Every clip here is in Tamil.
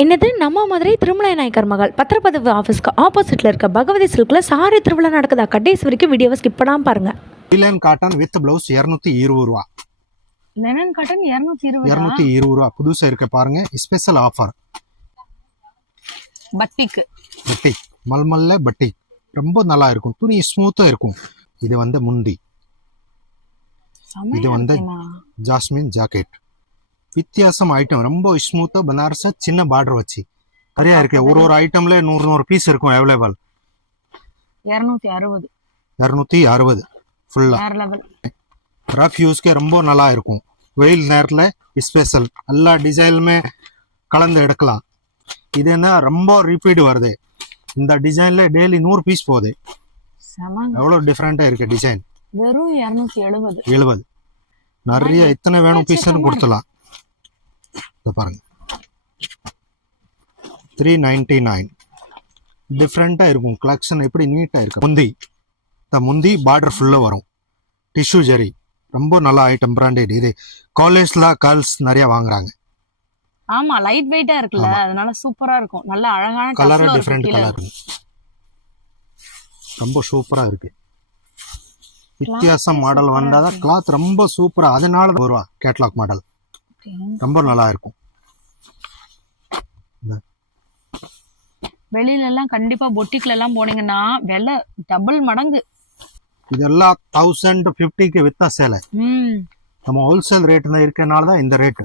என்னது நம்ம மதுரை திருமலை நாயக்கர் மகள் பத்திரப்பதிவு ஆஃபீஸ்க்கு ஆப்போசிட்டில் இருக்க பகவதி சில்கில் சாரி திருவிழா நடக்குதா? கடைசி வரைக்கும் வீடியோவை ஸ்கிப் பண்ணாமல் பாருங்க. லினன் காட்டன் வித் பிளவுஸ் 220 ரூபா. லினன் காட்டன் 220 ரூபா. புதுசா இருக்க பாருங்க, ஸ்பெஷல் ஆஃபர். பட்டிக் மல்மல்ல பட்டிக் ரொம்ப நல்லா இருக்கும், துணி ஸ்மூத்தா இருக்கும். இது வந்து முந்தி, இது வந்து ஜாஸ்மின் ஜாக்கெட். வித்தியாசம் ஐட்டம், ரொம்ப ஸ்மூத்தா பனாரஸா சின்ன பார்டர் வச்சு நிறையா இருக்கு. ஒரு ஐட்டம்ல 100 பீஸ் இருக்கும் அவைலபிள். 260 ஃபுல்லா ரஃப் யூஸ்க்கு ரொம்ப நல்லா இருக்கும். வெயில் நேரத்தில் ஸ்பெஷல் எல்லா டிசைனுமே கலந்து எடுக்கலாம். இது என்ன ரொம்ப ரிப்பீட் வருது, இந்த டிசைன்ல டெய்லி 100 பீஸ் போகுது. எவ்வளோ டிஃப்ரெண்டா இருக்கு டிசைன். வெறும் 270. நிறைய இத்தனை வேணும் பீஸ்ன்னு கொடுத்துலாம். பாருங்க 399. டிஃப்ரெண்டா இருக்கும் கலெக்ஷன், எப்படி நீட்டா இருக்கு. முந்தி பார்டர் ஃபுல்லா வரும், டிஷ்யூ ஜெரி ரொம்ப நல்ல ஐட்டம், பிராண்டட். இது காலேஜ்ல கேர்ள்ஸ் நிறைய வாங்குறாங்க. ஆமா, லைட் வெயிட்டா இருக்குல்ல, அதனால சூப்பரா இருக்கும். நல்ல அழகான கலர், டிஃப்ரெண்ட் கலர், ரொம்ப சூப்பரா இருக்கு. வித்தியாசம் மாடல் வந்தாதான் கிளாத் ரொம்ப சூப்பரா, அதனால வருவா கேட்லாக் மாடல் ரொம்ப நல்லா இருக்கும். வெளியில எல்லாம் கண்டிப்பா பொட்டிக்ல எல்லாம் போனீங்கன்னா விலை டபுள் மடங்கு. இதெல்லாம் 1050க்கு வித்தா சேலை. நம்ம ஹோல்சேல் ரேட் இருக்கனால தான் இந்த ரேட்.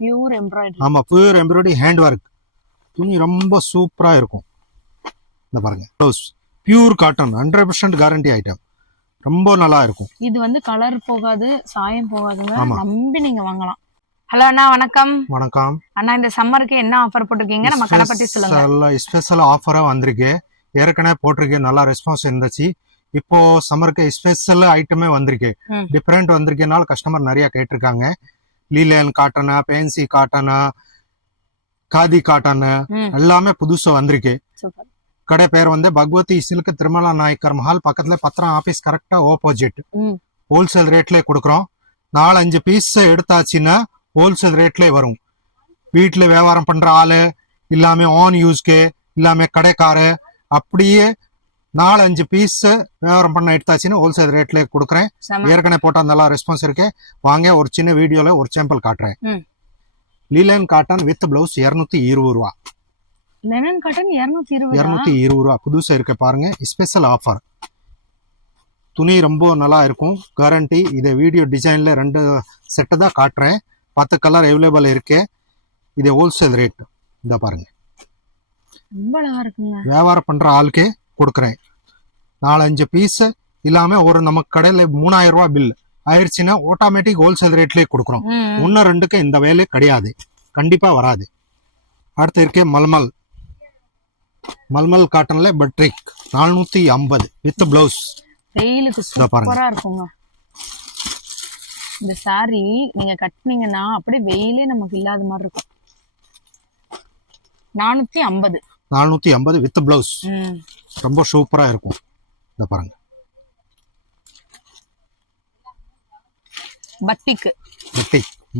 Pure embroidery. ஆமா, பியூர் எம்ப்ராய்டரி ஹேண்ட் ஒர்க், துணி ரொம்ப சூப்பரா இருக்கும். இந்த பாருங்க blouse pure cotton, 100% guarantee item, ரொம்ப நல்லா இருக்கும். இது வந்து கலர் போகாது, சாயம் போகாதுங்க, நம்பி நீங்க வாங்கலாம். ஹலோ அண்ணா, வணக்கம். வணக்கம் அண்ணா, இந்த சம்மருக்கு என்ன ஆஃபர் போட்டிருக்கீங்க, நம்ம கடை பத்தி சொல்லுங்க. ஸ்பெஷல் ஆஃபரா வந்திருக்கு, ஏற்கனவே போட்டிருக்கேன், நல்லா ரெஸ்பான்ஸ் இருந்துச்சு. இப்போ சம்மருக்கு ஸ்பெஷல் ஐட்டமே வந்திருக்கு, டிஃபரெண்ட் வந்திருக்கனால கஸ்டமர் நிறைய கேட்டிருக்காங்க. லீலன் காட்டனா, பேன்சி காட்டனா, காதி காட்டனா எல்லாமே புதுசா வந்திருக்கு. கடை பேர் வந்து பகவதி சில்க் திருமலா நாயக்கர் மஹால் பக்கத்துல பத்திரம் ஆபீஸ் கரெக்டா ஆப்போசிட். ஹோல்சேல் ரேட்ல கொடுக்குறோம். 4-5 பீஸ் எடுத்தாச்சுன்னா ஹோல்சேல் ரேட்லயே வரும். வீட்டுல வியாபாரம் பண்ற ஆளு இல்லாம ஆன் யூஸ்க்கு இல்லாம கடைக்காரு அப்படியே 4-5 பீஸ் வியாபாரம் பண்ண எடுத்தாச்சுன்னு ஹோல்சேல் ரேட்ல கொடுக்குறேன். ஏற்கனவே போட்டா நல்லா ரெஸ்பான்ஸ் இருக்கு. வாங்க, ஒரு சின்ன வீடியோல ஒரு சாம்பிள் காட்டுறேன். லீலன் காட்டன் வித் பிளவுஸ் 220 ரூபா. லினன் காட்டன் 220 ரூபா. புதுசா இருக்க பாருங்க, ஸ்பெஷல் ஆஃபர். துணி ரொம்ப நல்லா இருக்கும், கேரண்டி. இதை வீடியோ டிசைன்ல 2 செட்டு தான் காட்டுறேன். 10 கலர் அவைலபிள் இருக்கு. இது ஹோல்சேல் ரேட். இந்த பாருங்க, ரொம்ப அழகா இருக்குங்க. வியாபாரம் பண்ற ஆளுக்கே கொடுக்குறேன். 4-5 பீஸ் இல்லாம ஒரு நமக்கு கடையில 3000 ரூபாய் பில் ஆயிடுச்சுன்னா ஆட்டோமேட்டிக் ஹோல்சேல் ரேட்லயே கொடுக்குறோம். 1-2க்கு இந்த வேலை கிடையாது, கண்டிப்பா வராது. அடுத்து இருக்கே மல்மல் காட்டன்ல பட்ரிக் 450 வித் பிளவுஸ். வெயிலுக்கு சூப்பரா இருக்குங்க. இந்த சாரி நீங்க கட்டினீங்கன்னா அப்படியே வெயிலே நமக்கு இல்லாத மாதிரி இருக்கும். 450 வித் பிளவுஸ், ரொம்ப சூப்பரா இருக்கும். இந்த பாருங்க, பட்டிக்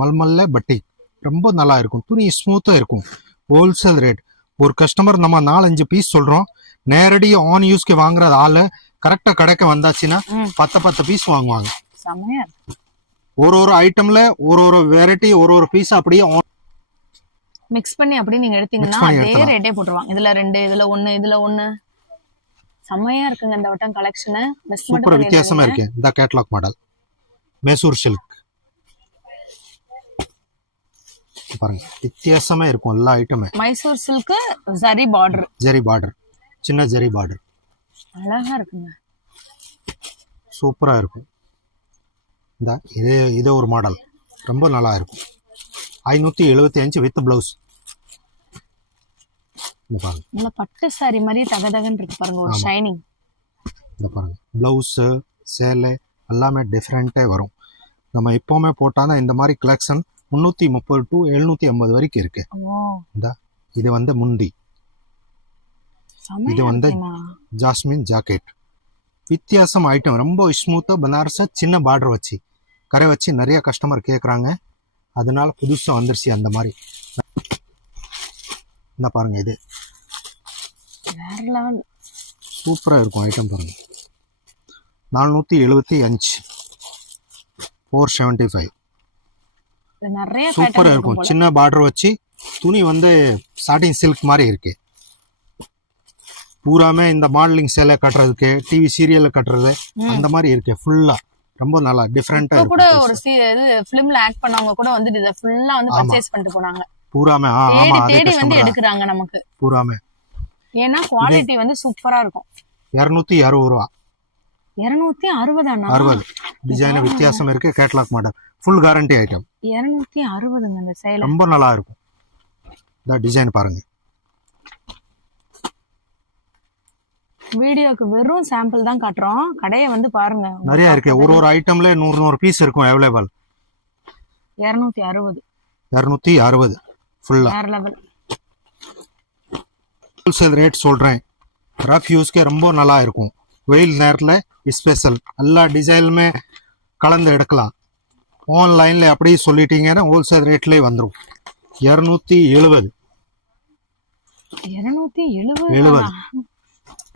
மல்மல்ல பட்டிக் ரொம்ப நல்லா இருக்கும், துணி ஸ்மூத்தா இருக்கும். Wholesale rate. ஒரு கஸ்டமர் நம்ம 4-5 பீஸ் சொல்றோம், நேரடியா ஆன் யூஸ்க்கு வாங்குறது ஆளு கரெக்டா கடைக்கு வந்தாச்சுன்னா 10 பீஸ் வாங்குவாங்க. ஒரு ஐட்டம்ல ஒரு வெரைட்டி, ஒரு பீஸ் அப்படியே மிக்ஸ் பண்ணி அப்படியே நீங்க எடுத்தீங்கன்னா அதே ரேட்டே போட்டுருவாங்க. இதுல 2, இதுல 1, இதுல 1. செம்மையா இருக்குங்க இந்த வட்டம் கலெக்ஷன். சூப்பர் வித்தியாசமா இருக்கு. இந்த கேட்லாக் மாடல் மைசூர் சில்க் பாருங்க, வித்தியாசமா இருக்கும் எல்லா ஐட்டமே. மைசூர் சில்க் ஜரி பார்டர், சின்ன ஜரி பார்டர், அழகா இருக்குங்க, சூப்பரா இருக்கும். இந்த இது ஒரு மாடல் ரொம்ப நல்லா இருக்கும். 575 வித் பிளவுஸ். இந்த பாருங்க, நல்ல பட்டு சாரி மாதிரி தகதகன்னு இருக்கு பாருங்க, ஒரு ஷைனிங். இந்த பாருங்க, பிளவுஸ் சேலை எல்லாமே டிஃப்ரெண்டே வரும். நம்ம எப்பவுமே போட்டாதான் இந்த மாதிரி கலெக்ஷன் 330 to 750 வரைக்கும் இருக்கு. இது வந்து முந்தி, இது வந்து ஜாஸ்மின் ஜாக்கெட். வித்தியாசம் ஐட்டம், ரொம்ப ஸ்மூத்தா பனாரஸா சின்ன பார்டர் வச்சு கரை வச்சு நிறைய கஸ்டமர் கேட்குறாங்க. அதனால புதுசாக வந்துருச்சு அந்த மாதிரி. இந்த பாருங்க இது வேற லெவல். சூப்பரா இருக்கும் ஐட்டம் பாருங்க. 475 475 நிறைய சூப்பரா பேட்டர்ன் இருக்கும். இருக்கும். சின்ன பார்டர் வச்சு துணி வந்து சாட்டின் சில்க் மாதிரி இருக்கு. பூராமே இந்த மாடலிங் சேலை கட்டுறதுக்கு டிவி சீரியல்ல கட்டுறது அந்த மாதிரி இருக்கு. ஃபுல்லா ரொம்ப நல்லா டிஃபரெண்டா கூட இருக்கு. ஒரு இது ஃபிலிம்ல ஆக்ட் பண்ணவங்க கூட வந்து இத ஃபுல்லா வந்து பர்ச்சேஸ் பண்ணிட்டு போனாங்க. பூராமே தேடி தேடி வந்து எடுக்கறாங்க நமக்கு. பூராமே ஏன்னா குவாலிட்டி வந்து சூப்பரா இருக்கும். 260 ரூபா. 260 ஆனா 60 டிசைன் வித்தியாசம் இருக்கு. Catalogue model full guarantee item. 260ங்க இந்த சேலை. ரொம்ப நல்லா இருக்கும். இந்த டிசைன் பாருங்க. வீடியோக்கு வெறும் சாம்பிள் தான் காட்டுறோம். கடையை வந்து பாருங்க. நிறைய இருக்கு. ஒரு ஐட்டம்ல 100 பீஸ் இருக்கும் அவைலபிள். 260 ஃபுல்லா வேற லெவல். ஹோல்சேல் ரேட் சொல்றேன். ரஃப் யூஸ்க்கே ரொம்ப நல்லா இருக்கும். வெயில் நேரத்தில் ஸ்பெஷல் எல்லா டிசைனுமே கலந்து எடுக்கலாம். ஆன்லைனில் அப்படியே சொல்லிட்டீங்கன்னா ஹோல்சேல் ரேட்லேயே வந்துடும். 270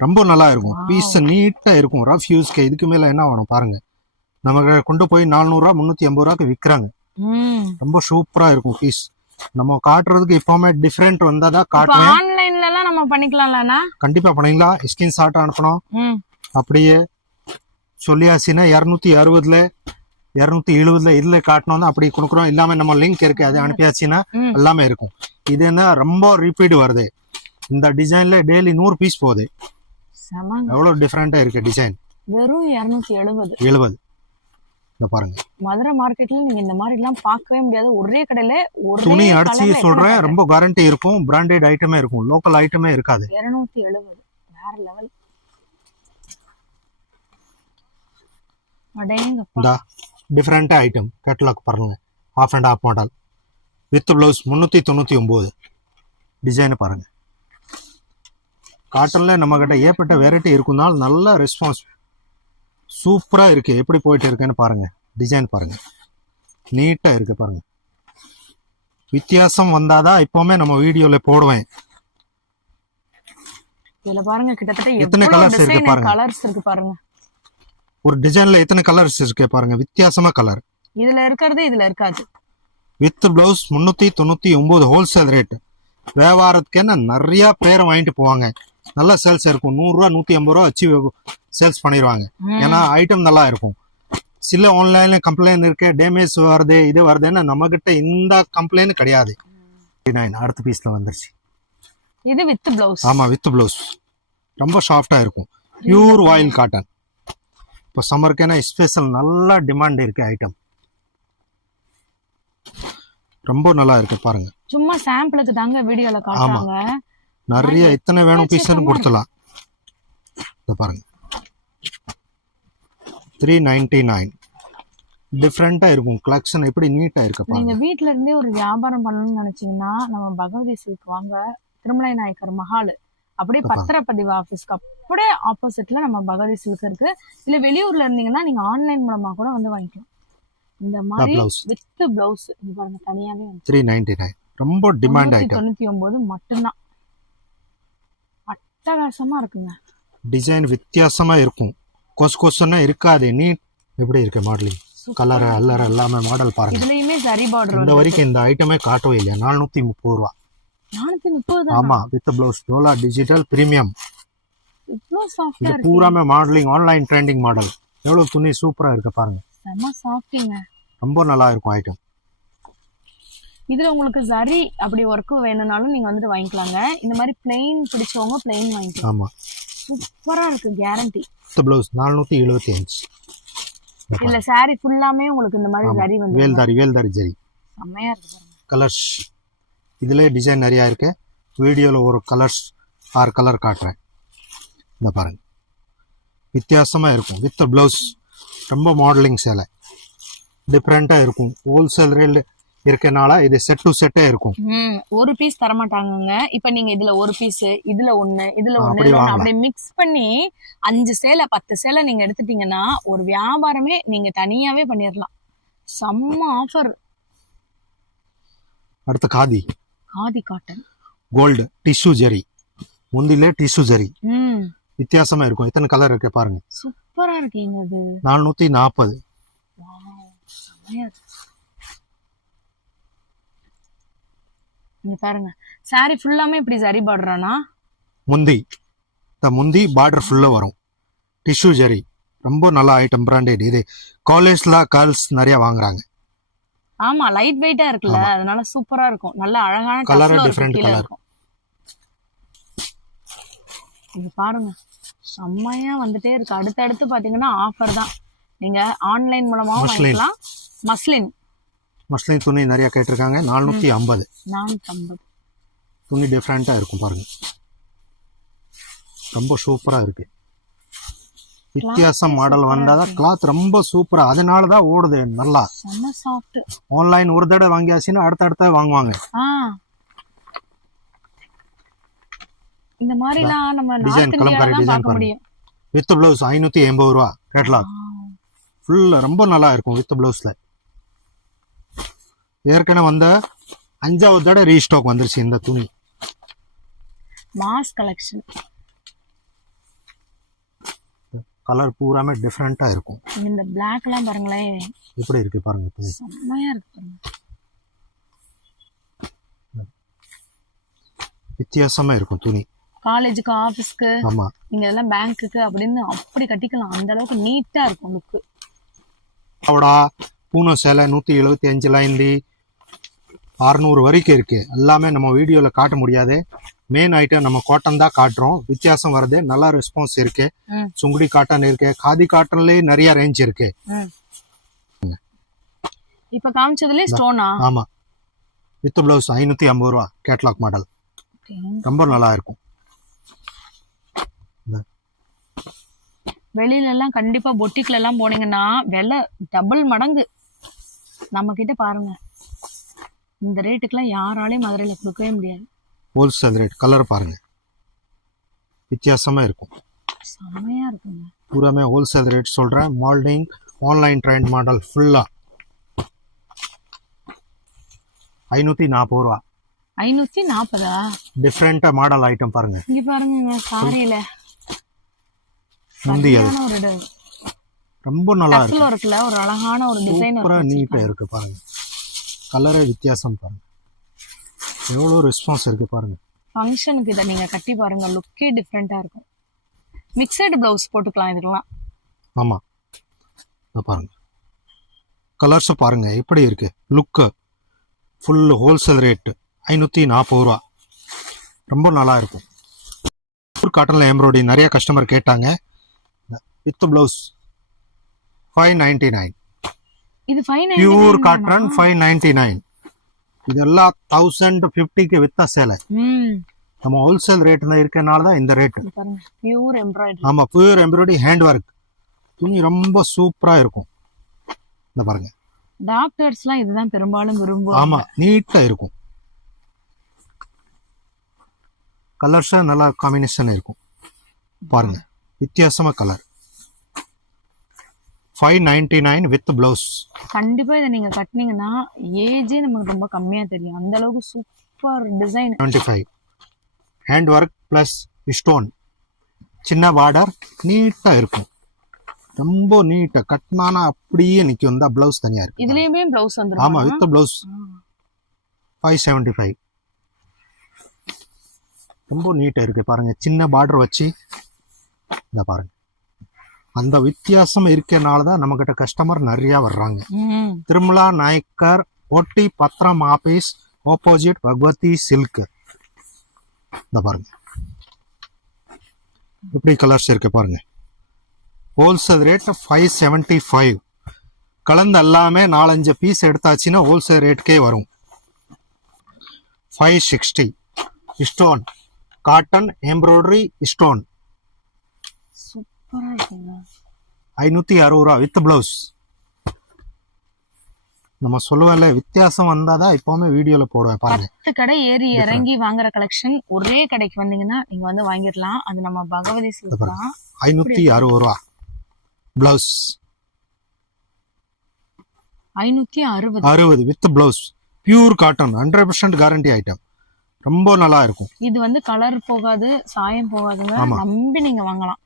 ரொம்ப நல்லா இருக்கும். பீஸ் நீட்டாக இருக்கும். ரஃப் யூஸ்க்கு இதுக்கு மேலே என்ன வேணும் பாருங்க. நமக்கு கொண்டு போய் 400 ரூபா 350 ரூபாய்க்கு விற்கிறாங்க. ரொம்ப சூப்பராக இருக்கும் பீஸ். நம்ம காட்டுறதுக்கு இப்பவுமே டிஃபரெண்ட் வந்தாதான் காட்டுறேன். ஆன்லைன்ல எல்லாம் நம்ம பண்ணிக்கலாம்லண்ணா? கண்டிப்பா பண்ணிக்கலாம். ஸ்கிரீன் ஷாட் அனுப்பணும். அப்படியே சொல்லியாச்சுன்னா 260ல 270ல இதுல காட்டணும் அப்படி கொடுக்குறோம். இல்லாம நம்ம லிங்க் இருக்கு அதை அனுப்பியாச்சுன்னா எல்லாமே இருக்கும். இது என்ன ரொம்ப ரிப்பீட் வருது. இந்த டிசைன்ல டெய்லி 100 பீஸ் போகுது. எவ்வளவு டிஃபரெண்டா இருக்கு டிசைன். வெறும் 270 இந்த பாருங்க. மதுரை மார்க்கெட்ல நீங்க இந்த மாதிரி எல்லாம் பார்க்கவே முடியாது. ஒரே கடையில ஒரு துணி அடிச்சு சொல்றேன். ரொம்ப கேரண்டி இருக்கும். பிராண்டட் ஐட்டமே இருக்கும். லோக்கல் ஐட்டமே இருக்காது. 270 வேற லெவல். இந்த டிஃபரெண்ட் ஐட்டம் கேட்டலாக் பாருங்க. Half and half model with blouse 399 design பாருங்க. காட்டன்ல நம்ம கிட்ட ஏற்பட்ட வெரைட்டி இருக்குனால நல்ல ரெஸ்பான்ஸ் சூப்பரா இருக்கு. எப்படி போயிட்டு இருக்குன்னு பாருங்க. டிசைன் பாருங்க. நீட்டா இருக்கு பாருங்க. வித்தியாசம் வந்தாதான் இப்பவுமே நம்ம வீடியோல போடுவேன். இதுல பாருங்க கிட்டத்தட்ட எத்தனை கலர்ஸ் இருக்கு பாருங்க. கலர்ஸ் இருக்கு பாருங்க. ஒரு டிசைன்ல எத்தனை கலர்ஸ் இருக்கு பாருங்க. வித்தியாசமா கலர். இதுல இருக்கிறது இதுல இருக்காது. With blouse 399 wholesale rate. வியாபாரத்துக்கு என்ன நிறைய பேரை வாங்கிட்டு போவாங்க. நல்ல சேல்ஸ் இருக்கும். 100 ரூபா 150 ரூபா வச்சு சேல்ஸ் பண்ணிடுவாங்க. ஏன்னா ஐட்டம் நல்லா இருக்கும். சில ஆன்லைன்ல கம்ப்ளைண்ட் இருக்கு. டேமேஜ் வருது இது வருதுன்னா நம்ம கிட்ட இந்த கம்ப்ளைண்ட் கிடையாது. அடுத்த பீஸ்ல வந்துருச்சு. இது வித் பிளவுஸ். ஆமா வித் பிளவுஸ். ரொம்ப சாஃப்டா இருக்கும். பியூர் வாயில் காட்டன். இப்போ சம்மருக்கு என்ன ஸ்பெஷல் நல்ல டிமாண்ட் இருக்கு ஐட்டம். ரொம்ப நல்லா இருக்கு பாருங்க. சும்மா சாம்பிளுக்கு தாங்க வீடியோல காட்டுறாங்க. நிறைய எத்தனை வேணும் பீஸ்னு கொடுத்தலாம். இது பாருங்க 399 டிஃபரெண்டா இருக்கும். கலெக்ஷன் எப்படி நீட்டா இருக்கு பாருங்க. நீங்க வீட்ல இருந்தே ஒரு வியாபாரம் பண்ணணும்னு நினைச்சீங்கன்னா நம்ம பகவதி சில்க் வாங்க. திருமலை நாயக்கர் மஹால் அப்படியே பத்திரப்பதிவு ஆபீஸ்க்கு அப்படியே ஆப்போசிட்ல நம்ம பகவதி சில்க் இருக்கு. இல்ல வெளியூர்ல இருந்தீங்கன்னா நீங்க ஆன்லைன் மூலமா கூட வந்து வாங்கிக்கலாம். இந்த மாதிரி வித் பிளவுஸ் இது பாருங்க தனியாவே 399 ரொம்ப டிமாண்ட் ஐட்டம். 99 மட்டும்தான். அட்டகாசமா இருக்குங்க. டிசைன் வித்தியாசமா இருக்கும். கொஸ்னா இருக்காது. நீட் எப்படி இருக்கு மாடலிங். கலர் அல்லற எல்லாமே மாடல் பாருங்க. இதுலயுமே சரி பார்டர். இந்த வரைக்கும் இந்த ஐட்டமே காட்டவே இல்லையா. 430 ரூபா. 430. ஆமா with blouse Dola digital premium. இவ்ளோ சாஃப்ட்டா இருக்கு. பூராமே மாடலிங் ஆன்லைன் ட்ரெண்டிங் மாடல். எவ்வளவு துணி சூப்பரா இருக்கு பாருங்க. செம சாஃப்ட்டிங்க. ரொம்ப நல்லா இருக்கும் ஐட்டம். இதுல உங்களுக்கு சரி அப்படி ஒர்க் வேணும்னாலும் நீங்க வந்துட்டு வாங்கிக்கலாங்க. இந்த மாதிரி பிளைன் பிடிச்சவங்க பிளைன் வாங்கிக்கலாம். ஆமா சூப்பரா இருக்கு. கேரண்டி. With blouse 475. இல்ல சாரி ஃபுல்லாமே உங்களுக்கு இந்த மாதிரி சரி வந்து வேல்தாரி ஜரி. செமையா இருக்கு பாருங்க. கலர்ஸ் இதுல டிசைன் நிறைய இருக்கு. வீடியோல ஒரு கலர்ஸ் 6 கலர் காட்டுறேன். இந்த பாருங்க வித்தியாசமா இருக்கும். வித் பிளவுஸ் ரொம்ப மாடலிங் சேலை டிஃபரெண்டா இருக்கும். ஹோல்சேல் ரேட் இருக்கனால இது செட் டு செட்டே இருக்கும். ஒரு பீஸ் தர மாட்டாங்கங்க. இப்ப நீங்க இதுல ஒரு பீஸ் இதுல ஒண்ணு அப்படி மிக்ஸ் பண்ணி 5 சேலை 10 சேலை நீங்க எடுத்துட்டீங்கன்னா ஒரு வியாபாரமே நீங்க தனியாவே பண்ணிடலாம். செம்ம ஆஃபர். அடுத்து காதி காட்டன் கோல்டு டிஷ்யூ ஜெரி, முந்திலே டிஷ்யூ ஜெரி ம் வித்தியாசமா இருக்கும். எத்தனை கலர் இருக்கு பாருங்க. சூப்பரா இருக்கீங்க அது. 440. செமையா இருக்கு. இங்க பாருங்க சாரி ஃபுல்லாமே இப்படி சரி பார்டரானா? முந்தி இந்த முந்தி பார்டர் ஃபுல்லா வரும். டிஷ்யூ ஜெரி ரொம்ப நல்ல ஐட்டம், பிராண்டட். இது காலேஜ்ல கேர்ள்ஸ் நிறைய வாங்குறாங்க. ஆமா லைட் வெயிட்டா இருக்குல்ல, அதனால சூப்பரா இருக்கும். நல்ல அழகான கலர் டஃப்ல டிஃபரெண்ட் கீழ கலர். இருக்கும். இது பாருங்க செம்மையா வந்துட்டே இருக்கு. அடுத்தடுத்து பாத்தீங்கன்னா ஆஃபர் தான். நீங்க ஆன்லைன் மூலமாவும் மஸ்லின். வாங்கிக்கலாம். மஸ்லின் மஸ்லின் துணி நிறைய கேட்டிருக்காங்க. 450. 450. துணி டிஃப்ரெண்டா இருக்கும் பாருங்க. ரொம்ப சூப்பரா இருக்கு. வித்தியாசம் மாடல் வந்தாதான் கிளாத் ரொம்ப சூப்பரா, அதனாலதான் ஓடுது நல்லா. செம்ம சாஃப்ட். ஆன்லைன் ஒரு தடவை வாங்கியாச்சுன்னா அடுத்த வாங்குவாங்க. இந்த மாதிரி எல்லாம் நம்ம டிசைன் நார்த் கலம்காரி இந்தியால தான் டிசைன் பார்க்க பாருங்க. முடியும். வித் பிளவுஸ் 580 ரூபா கேட்லாக். ஃபுல் ரொம்ப நல்லா இருக்கும் வித் பிளவுஸ்ல. ஏற்கனவே வந்த 5வது தடவை ரீஸ்டாக் வந்துருச்சு இந்த துணி. Mass collection. கலர் பூராமே டிஃப்ரெண்டா இருக்கும். இந்த பிளாக் எல்லாம் பாருங்களேன் எப்படி இருக்கு பாருங்க துணி. செம்மையா இருக்கு பாருங்க. வித்தியாசமா இருக்கும் துணி. காலேஜுக்கு ஆபீஸ்க்கு ஆமா நீங்க இதெல்லாம் பேங்க்குக்கு அப்படின்னு அப்படி கட்டிக்கலாம். அந்த அளவுக்கு நீட்டா இருக்கும் லுக்கு. அவடா பூனோ சேலை 175ல இருந்து 600 வரைக்கும் இருக்கு. எல்லாமே நம்ம வீடியோல காட்ட முடியாது. மெயின் ஐட்டம் நம்ம காட்டன் தான் காட்டுறோம். வித்தியாசம் வருது, நல்ல ரெஸ்பான்ஸ் இருக்கு. சுங்குடி காட்டன் இருக்கு, காதி காட்டன்லயே நிறைய ரேஞ்ச் இருக்கு. இப்ப காமிச்சதுல ஸ்டோனா? ஆமா வித் பிளவுஸ் 550 ரூபா கேட்லாக் மாடல். ரொம்ப நல்லா இருக்கும். வெளியில எல்லாம் கண்டிப்பா பொட்டிக்ல எல்லாம் போனீங்கன்னா விலை டபுள் மடங்கு. நம்ம கிட்ட பாருங்க இந்த ரேட்டுக்கெல்லாம் யாராலையும் மதுரையில கொடுக்கவே முடியாது. Wholesale rate. கலர் பாருங்க வித்தியாசமா இருக்கும். செமையா இருக்குங்க. பூராமே ஹோல்சேல் ரேட் சொல்றேன். மால்டிங் ஆன்லைன் ட்ரெண்ட் மாடல் ஃபுல்லா 540 ரூபா. 540. டிஃப்ரெண்டா மாடல் ஐட்டம் பாருங்க. இங்க பாருங்க சாரியில முந்தி அது ஒரு ரொம்ப நல்லா இருக்கு. டஃப்ல இருக்குல்ல, ஒரு அழகான ஒரு டிசைன் சூப்பரா நீட்டா இருக்கு பாருங்க. கலரே வித்தியாசம் பாருங்க. எவ்வளவு ரெஸ்பான்ஸ் இருக்கு பாருங்க. ஃபங்க்ஷனுக்கு இதை நீங்க கட்டி பாருங்க, லுக்கே டிஃப்ரெண்டா இருக்கும். மிக்சடு பிளவுஸ் போட்டுக்கலாம் இதுக்கெல்லாம். ஆமா இத பாருங்க. கலர்ஸ் பாருங்க எப்படி இருக்கு. லுக் ஃபுல் ஹோல்சேல் ரேட் 540 ரூபா. ரொம்ப நல்லா இருக்கும். காட்டன்ல எம்ப்ராய்டரி நிறைய கஸ்டமர் கேட்டாங்க. With blouse 599. இது 599. Pure cotton 599. இதெல்லாம் 1050க்கு வித்த சேலை. நம்ம ஹோல்சேல் ரேட்ல இருக்கனால தான் இந்த ரேட். பாருங்க பியூர் எம்ப்ராய்டரி. ஆமா பியூர் எம்ப்ராய்டரி ஹேண்ட் ஒர்க். துணி ரொம்ப சூப்பரா இருக்கும். இந்த பாருங்க. டாக்டர்ஸ்லாம் இதுதான் பெரும்பாலும் விரும்புவாங்க. ஆமா நீட்டா இருக்கும். கலர்ஸ் நல்லா காம்பினேஷன் இருக்கும் பாருங்க. வித்தியாசமா கலர். 599 with blouse. கண்டிப்பா இதை நீங்க கட்டினீங்கன்னா ஏஜே நமக்கு ரொம்ப கம்மியா தெரியும். அந்த அளவுக்கு super design. 25 hand work plus stone. சின்ன பார்டர் நீட்டா இருக்கும். ரொம்ப நீட்டா கட்டினானா அப்படியே நிக்கும். இந்த பிளவுஸ் தனியா இருக்கு. இதுலயுமே பிளவுஸ் வந்துரும். ஆமா வித் பிளவுஸ் 575. ரொம்ப நீட்டா இருக்கு பாருங்க. சின்ன பார்டர் வச்சு இந்த பாருங்க. அந்த வித்தியாசம் இருக்கனால தான் நம்ம கிட்ட கஸ்டமர் நிறைய வர்றாங்க. திருமலா நாயக்கர் ஓட்டி பத்திரம் ஆபீஸ் ஆப்போசிட் பகவதி சில்க். இந்த பாருங்க இப்படி கலர்ஸ் இருக்கு பாருங்க. Wholesale rate 575. கலந்து எல்லாமே 4-5 பீஸ் எடுத்தாச்சுன்னா ஹோல்சேல் ரேட்டுக்கே வரும். 560 ஸ்டோன் காட்டன் எம்ப்ராய்டரி ஸ்டோன். சூப்பரா இருக்குங்க. 560 ரூபா வித் பிளவுஸ். நம்ம சொல்லுவேன்ல வித்தியாசம் வந்தாதான் இப்பவுமே வீடியோல போடுவேன் பாருங்க. 10 கடை ஏறி இறங்கி வாங்குற கலெக்ஷன் ஒரே கடைக்கு வந்தீங்கன்னா நீங்க வந்து வாங்கிடலாம். அது நம்ம பகவதி சில்க் தான். 560 ரூபா blouse. 560 with blouse. Pure cotton 100% guarantee item. ரொம்ப நல்லா இருக்கும். இது வந்து கலர் போகாது, சாயம் போகாதுங்க. ஆமா. நம்பி நீங்க வாங்கலாம்.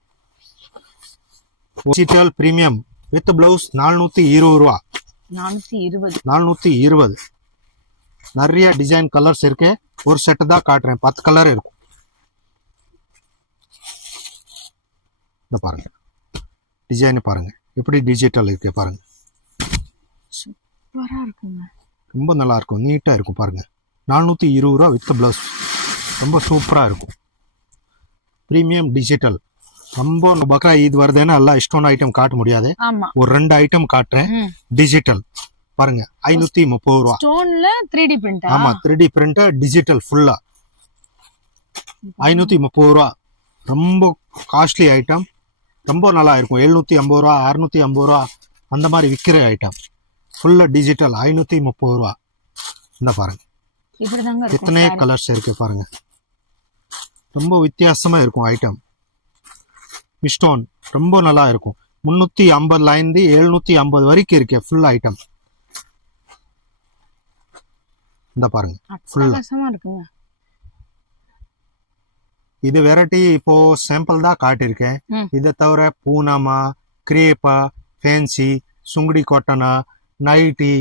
டிஜிட்டல் பிரீமியம் வித் பிளவுஸ் 420 ரூபா. 420. 420. நிறைய டிசைன் கலர்ஸ் இருக்கு. ஒரு செட் தான் காட்டுறேன், 10 கலர் இருக்கும். இந்த பாருங்க டிசைன் பாருங்க எப்படி டிஜிட்டல் இருக்கு பாருங்க. சூப்பரா இருக்குங்க. ரொம்ப நல்லா இருக்கும், நீட்டா இருக்கும் பாருங்க. 420 ரூபா வித் பிளவுஸ். ரொம்ப சூப்பரா இருக்கும். Premium digital. ரொம்ப பக்ரா ஈத் வருதுன்னா எல்லாம் இஷ்டோன ஐட்டம் காட்ட முடியாது. ஆமா. ஒரு 2 ஐட்டம் காட்டுறேன். டிஜிட்டல் பாருங்க 530 ரூபா. ஸ்டோன்ல 3D பிரிண்ட். ஆமா 3D பிரிண்ட் டிஜிட்டல் ஃபுல்லா 530 ரூபா. ரொம்ப காஸ்ட்லி ஐட்டம். ரொம்ப நல்லா இருக்கும். 750 ரூபா 650 ரூபா அந்த மாதிரி விற்கிற ஐட்டம். ஃபுல்லா டிஜிட்டல் 530 ரூபா. இந்த பாருங்க இப்படிதாங்க இருக்கும். எத்தனை கலர்ஸ் இருக்கு பாருங்க. ரொம்ப வித்தியாசமா இருக்கும் ஐட்டம். ஸ்டோன் ரொம்ப நல்லா இருக்கும். 350 இருந்து 750 வரைக்கும் இருக்கு ஃபுல் ஐட்டம். இந்த பாருங்க அட்டகாசமா இருக்குங்க. இது வெரைட்டி இப்போ சாம்பிள் தான் காட்டியிருக்கேன். இதை தவிர பூனமா, கிரேப்பா, ஃபேன்சி, சுங்குடி காட்டனா, நைட்டி,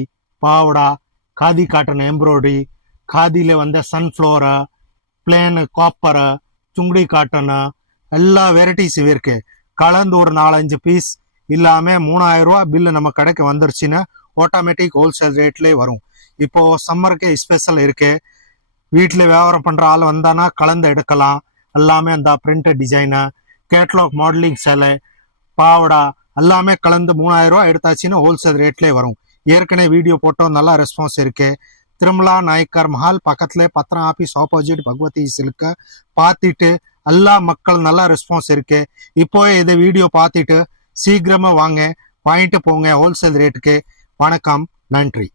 பாவடா, காதி காட்டன் எம்ப்ராய்டரி, காதியில வந்த சன்ஃப்ளவரா, பிளேன் காப்பரா, சுங்குடி காட்டனா எல்லா வெரைட்டிஸும் இருக்கு. கலந்து ஒரு 4-5 பீஸ் இல்லாம 3000 ரூபா பில்லு நம்ம கடைக்கு வந்துருச்சுன்னா ஆட்டோமேட்டிக் ஹோல்சேல் ரேட்லேயே வரும். இப்போ சம்மருக்கு ஸ்பெஷல் இருக்கு. வீட்டில் வியாபாரம் பண்ற ஆள் வந்தானா கலந்து எடுக்கலாம். எல்லாமே அந்த பிரிண்டட் டிசைனு, கேட்லாக் மாடலிங் சேலை, பாவடா எல்லாமே கலந்து 3000 ரூபா எடுத்தாச்சுன்னா ஹோல்சேல் ரேட்லேயே வரும். ஏற்கனவே வீடியோ போட்டோம், நல்லா ரெஸ்பான்ஸ் இருக்கு. திருமலா நாயக்கர் மஹால் பக்கத்துல பத்திரம் ஆபீஸ் ஆப்போசிட் பகவதி சில்க் பார்த்துட்டு எல்லா மக்கள் நல்லா ரெஸ்பான்ஸ் இருக்கு. இப்போ இதை வீடியோ பார்த்துட்டு சீக்கிரமா வாங்க, வாங்கிட்டு போங்க ஹோல்சேல் ரேட்டுக்கு. வணக்கம், நன்றி.